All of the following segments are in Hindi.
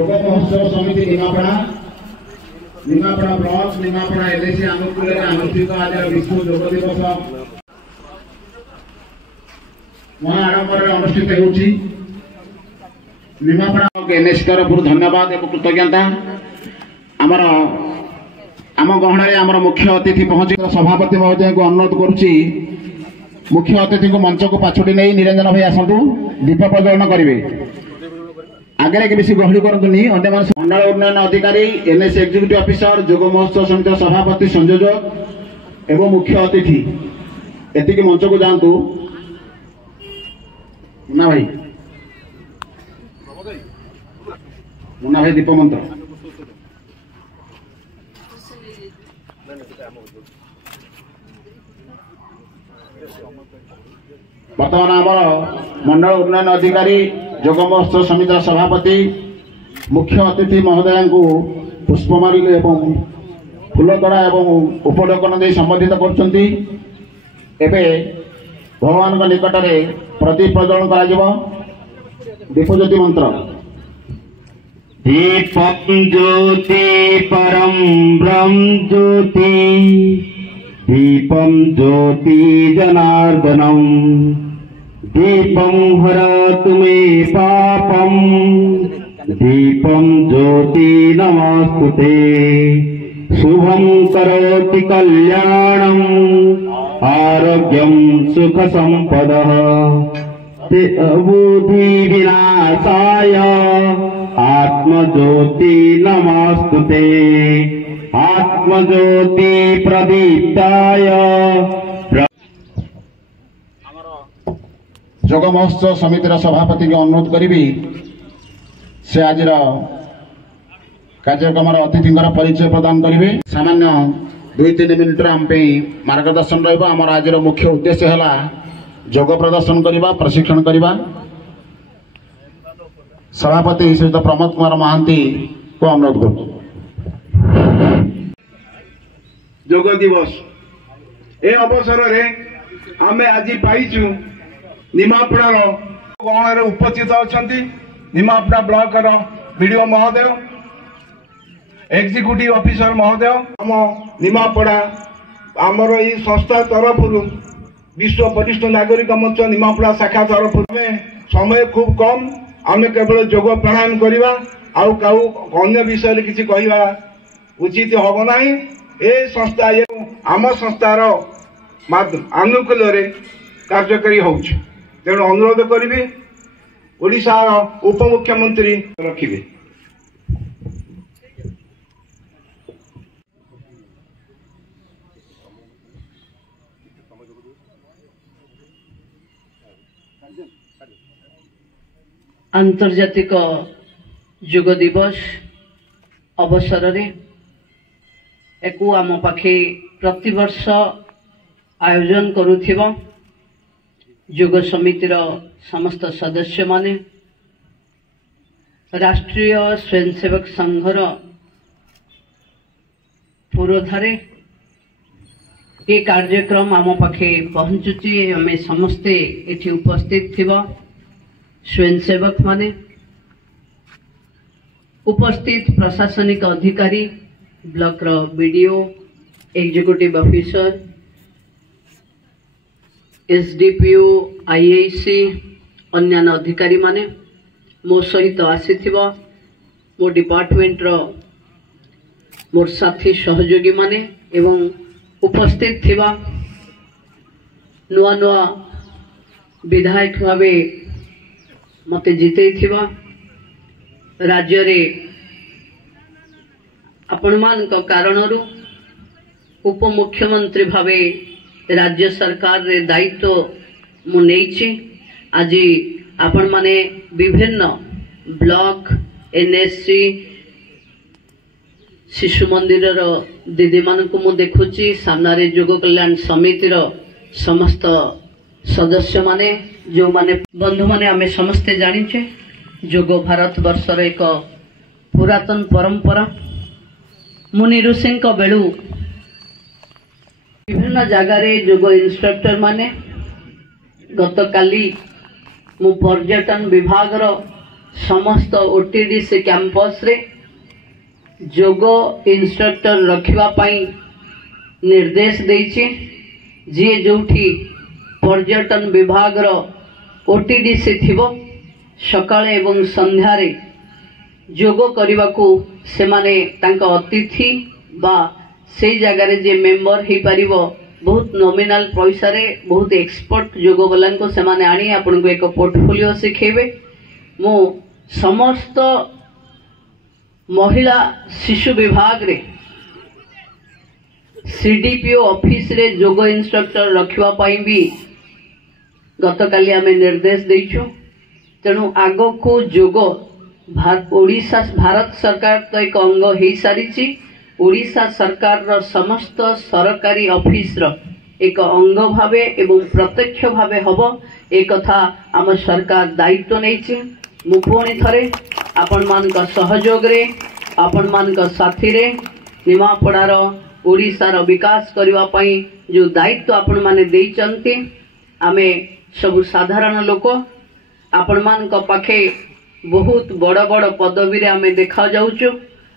जोग महोत्सव समिति निमापड़ा ब्लॉक निमापड़ा एलएसी अनुकूल अनुष्ठित आज विश्व योग दिवस महा आडंबर अनुष्ठित होउछि। निमापड़ा एनएसी तरफ धन्यवाद एवं कृतज्ञता। आमर आम गहणारे आमर मुख्य अतिथि पहुंची सभापति महोदय को अनुरोध करुच्ची मुख्य अतिथि को मंच को पाछुटी नहीं निरंजन भाई आसतु दीप प्रज्वलन करेंगे। आगे के बेसी गहली करतुनी अंडे मंडल उन्नयन अधिकारी एनएसी एग्जीक्यूटिव ऑफिसर जोग महोत्सव समिति सभापति संयोजक एवं मुख्य अतिथि एति मंच को जातु मुन्ना भाई दीप मंत्र बर्तमान आम मंडल उन्नयन अधिकारी जोग महोत्सव समिति सभापति मुख्य अतिथि महोदय को पुष्पमाली एवं फूलतड़ा एवं उपढौकन दे संबोधित करछंती। एबे भगवान का निकट में प्रदीप प्रज्वलन करा दीपज्योति मंत्र दीपं ज्योति परम ब्रह्म ज्योति दीपं ज्योति जनार्दनम दीपं हरतु मे पापम दीपं ज्योति नमस्तुते शुभं करोति कल्याणम आरोग्यम सुख संपदः बुद्धि विनाशाय आत्मज्योति नमस्तुते आत्मज्योति प्रदीप्ताय। जोग महोत्सव समितिर सभापति को अनुरोध करी से आज कार्यक्रम अतिथि परिचय प्रदान करेंगे। सामान्य 2-3 मिनिट आम मार्गदर्शन रहा। आज मुख्य उद्देश्य है जोग प्रदर्शन करने प्रशिक्षण करने। सभापति श्रीयुत प्रमोद कुमार महांती को अनुरोध कर जोग दिवस ए अवसर रे आमे आज पाइचु निमापड़ार गहणार उपस्थित अच्छा निमापड़ा ब्लॉक बीडीओ महोदय एग्जीक्यूटिव ऑफिसर महोदय आम निमापड़ा आमर ये संस्था तरफ विश्व वरिष्ठ नागरिक मंच निमापड़ा शाखा तरफ समय खूब कम आम केवल जोग प्राणायाम करवा अन्य विषय किसी कहवा उचित हम ना। ए संस्था आम संस्थार आनुकूल कार्यकारी होउछ। तेणु अनुरोध करी ओडिशा उपमुख्यमंत्री रखिबे। आंतर्जातिक योग दिवस अवसर रे एकु आम पाखे प्रतिवर्ष आयोजन करुथिबा योग समितिर समस्त सदस्य माने राष्ट्रीय स्वयंसेवक संघर पुरोधारे ये कार्यक्रम आम पाखे पहुंचुची। आम समस्ते एठी उपस्थित थिबा स्वयंसेवक माने उपस्थित प्रशासनिक अधिकारी block BDO executive officer SDPO IIC अन्य अधिकारी माने मो सहित आसीथिबा मो डिपार्टमेंट रो मोर साथी सहयोगी माने एवं उपस्थित थिबा नुआ नुआ विधायक भावे मते जिते थिबा राज्य रे आपण मान को कारणरू उपमुख्यमंत्री भावे राज्य सरकार रे दायित्व मु नेछि। आज आपण माने विभिन्न ब्लॉक एनएससी शिशु मंदिर रो दीदी मान को मु देखुची सामना रे जोग कल्याण समिति रो समस्त सदस्य माने जो माने बंधु माने आमे समस्ते जानिछे जोग भारत वर्षर एक पुरातन परंपरा मुनि ऋषि बेलू विभिन्न जगार जोग इंस्ट्रक्टर माने गत काली मु पर्यटन विभाग समस्त ओटीडीसी कैंपस रे जोग इंस्ट्रक्टर रखिबा पई निर्देश देइछि। जी जोठी पर्यटन विभाग रो ओटीडीसी थिबो सकाळे एवं संध्यारे जोग करबाकू से माने तांका अतिथि बा से जगार जे मेंबर ही पारिबो बहुत नॉमिनल पैसा रे बहुत एक्सपर्ट जोग वाला को से माने आनी आपन को एक पोर्टफोलियो सिखेबे। मु समस्त महिला शिशु विभाग रे सीडीपीओ ऑफिस रे जोग इंस्ट्रक्टर रखिबा पई भी गतकाली आमे निर्देश देइछु। तेणु आगो को जोग ओडिशा भारत सरकार तो एक अंग हो सारी ओडिशा सरकार रो समस्त सरकारी ऑफिस रो एक अंग भावे एवं प्रत्यक्ष भावे हबो ए कथा आम सरकार दायित्व नैछि। मु पुणी थरे आपण मान का सहयोग रे आपण मान का साथी रे निमापड़ार ओडिशा रो विकास करबा पई जो दायित्व आपण माने देइचंती आमे सब साधारण लोक आपण मान का पाखे बहुत बड़ बड़ पदवी रे आमे देखा जाउछु।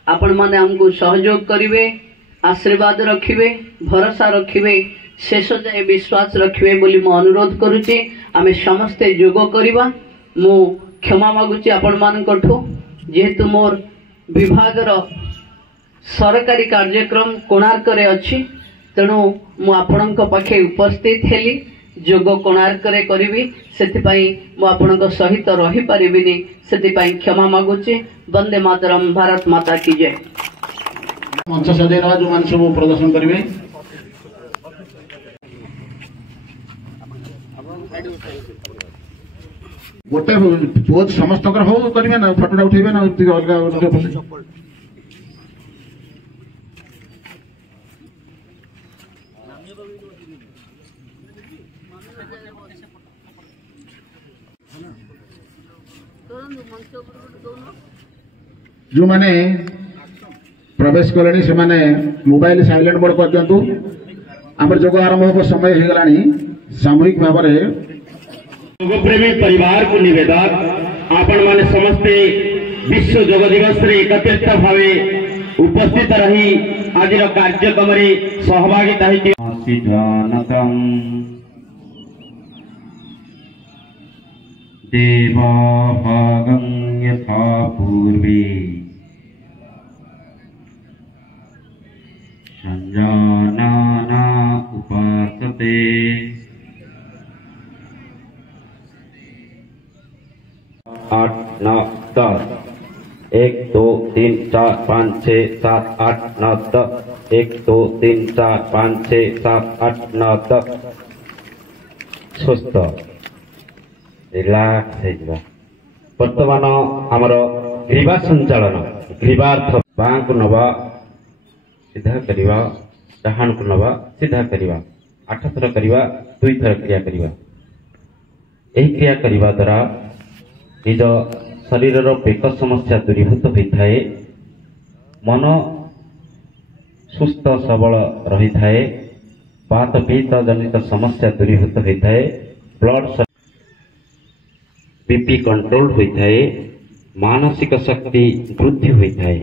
आपण माने हमको सहयोग करिवे आशीर्वाद रखिवे भरोसा रखिवे शेष जाए विश्वास रखिवे बोली मु अनुरोध करूची। आमे समस्ते जोग करिवा। मु क्षमा मागुची आपण मान कठो जेहेतु मोर विभाग रो सरकारी कार्यक्रम कोणार्क रे अछि तेणु मु आपणक पाखे उपस्थित हेली जोग कोणार्क रे करिवि सेतिपई मु आपणक सहित रहि परिबिनी सेतिपई क्षमा मागुची। वंदे मातरम भारत माता की जय। मंच सजेला जो मान सब प्रदर्शन करिवे गोटे पोज समस्त हो करिवे ना फोटोटा उठेबे ना अलग जो माने प्रवेश कले से माने मोबाइल साइलेंट मोड कर दिंतु। आम जोग आरंभ हो समय हो गलानी सामूहिक भाव में योग प्रेमी परिवार को निवेदन आपण माने समस्ते विश्व योग दिवस रे एकत्रित भावे उपस्थित रही आज कार्यक्रम रे सहभागिता देवा भागं यथा पूर्वे संजानाना उपासते आठ नौ दस 1 2 3 4 5 6 7 8 9 10 1 2 3 4 5 6 7 8 9 10 सुस्थ रिलैक्स है। वर्तमान आमर ग्रीवा संचालन ग्रीवार्थ बाँ को नवा सीधा करवा डाहाण को नवा सीधा करवा 8 थर करवा 2 थर क्रिया करवा। यही क्रिया करने द्वारा निज शरीर पेक समस्या दूरीभूत होता है मन सुस्थ सबल रही है बात पीत जनित समस्या दूरीभूत होता है ब्लड बीपी कंट्रोल होता है मानसिक शक्ति वृद्धि होता है।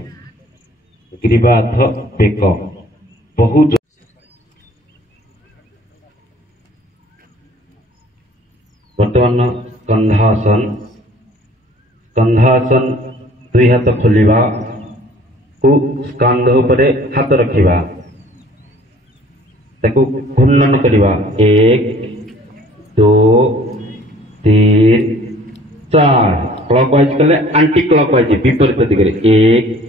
ग्रीवार्थ पेक बहुत बर्तमान कंधासन कंधासन 2 हाथ खोलिबा को स्कंध उपरे हाथ रखिबा ताको घूर्णन करिबा 1 2 3 4 क्लॉकवाइज कले एंटी क्लॉकवाइज विपरीत दिगरे 1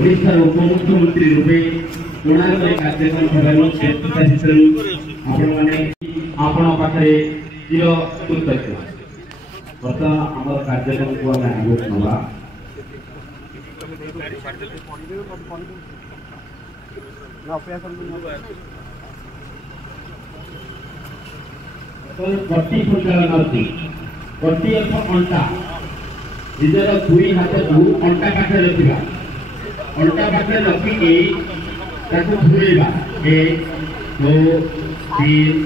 ओडिशा उपमुख्यमंत्री रूपे कोणार्क कार्यक्रम भगवान क्षेत्र हितरु आपण माने आपण पाखरे चिर कृतज्ञ। वर्तमान हमर कार्यक्रम को आगे नवा कटी संचालन होती कटी अर्थ अंटा निजर 2 हाथ को अंटा पाखे रखिबा अंटा पाखे रखिके ताको घुरेबा 1 2 3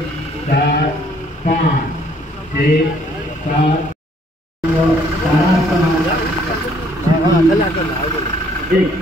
4 5 6 एक